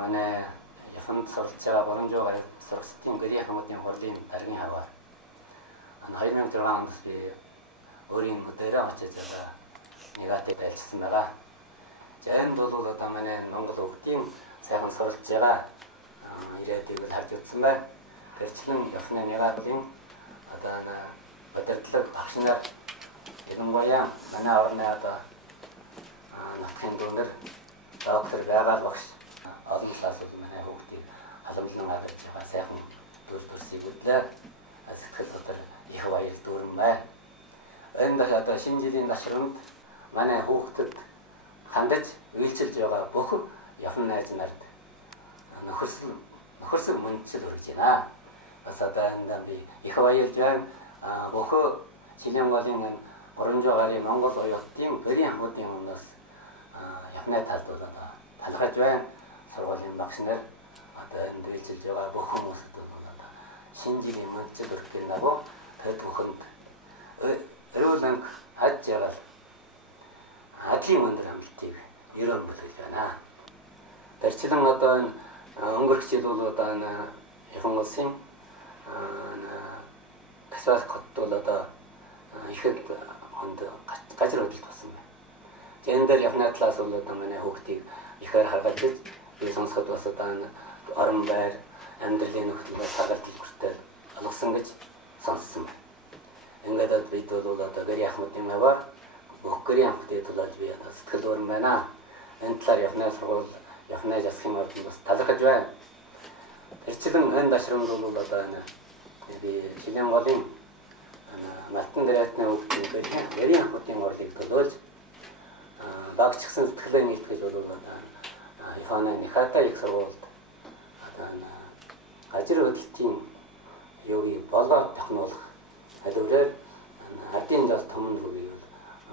манай яханд суралцж байгаа боломжоор сургалтын гэрийн хамтын хурлын даргын хаваар 2006 онд би өөрийн модерн очиж байгаа нэгатэ байлсан байгаа. За энэ бол одоо манай Монгол өвгийн сайхан суралцж байгаа ирээдүйг харж үзсэн байна. Тэрчлэн яхны нэгатын одоо удирдлага багш нар Ялангуяа манай орны одоо нутгийн дүнээр доктор Гавал багш олон классууд манай хүүхдийг халамжлан авч байгаа сайхан дүрсийг үлдээ. Сэтгэл дотор их баяр дүүрэн байна. Энэ одоо шинэ жилийн дашрамд манай хүүхдэд хандаж үйлчилж байгаа бүх явсан найз нарт нөхөрсөг мөнчил үргэж байна. Бас одоо энэ би их баярлж байна. Бүх Шинээн голын оронжоо гарын Монгол оюутны гэрийн хамтын өмнөөс яхны талбарт талхаж байна. Сургуулийн багш нар одоо энэ үйлчилж байгаа бүх хүмүүст одоо шинэ жилийн мөнчил үргэж байгаа. Тэд бүхэнд өрөөлөн хаж яагаад адлийн өндөр амлалтыг ерөн бүлгэж байна. Тэрчлэн одоо өнгөрөх жил бол одоо яхан улсын касаас хотод одоо ихэд хонд газар хөдлөлт болсон байна. Энэ дээр яхны талаас бол одоо манай хүүхдийг ихээр харгаж би сонсоход бас одоо орон байр амьдралын нөхцөл сайжруулалт хүртэл олгосон гэж сонссон байна. Ингээд бид бол одоо гэрийн хамтын аваар бүх гэрийн хамтын тулаад би одоо сэтгэл өрн байна. Энэ талаар яхны сургууль яхны засгийн ордон бас талархаж байна. Тэрчлэн энэ дашрамд бол одоо би Шинээн голын мартан дээрэтний хүүхдийн гэрийн хамтын орлыг төлөөлж багчсан сэтгэлээ нийтгэж бол Яханы Нихата их сургуульд ажил хөдөлтийн юуг болоо технологи хэлбэрээр адын дас том нүрийг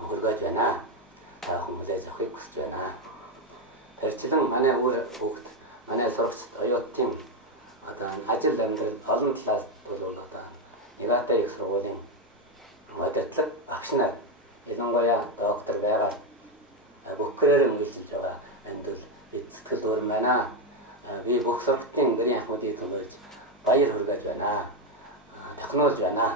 хургаж байна. Таахан мэдээж авахыг хүсэж байна. Тэрчлэн манай хүүхд манай сурагч оюутын одоо ажил амьдрал олон талаас бол одоо Нихата их сургуулийн удирдлага багш нар ялангуяа доктор байгаа бүхрээр үйлчилж байгаа энд бол бид сэтгэл өрн байна. Би бүх сургалтын гэрийн хамтын төлөөж баяр хүргэж байна. Технологи байна.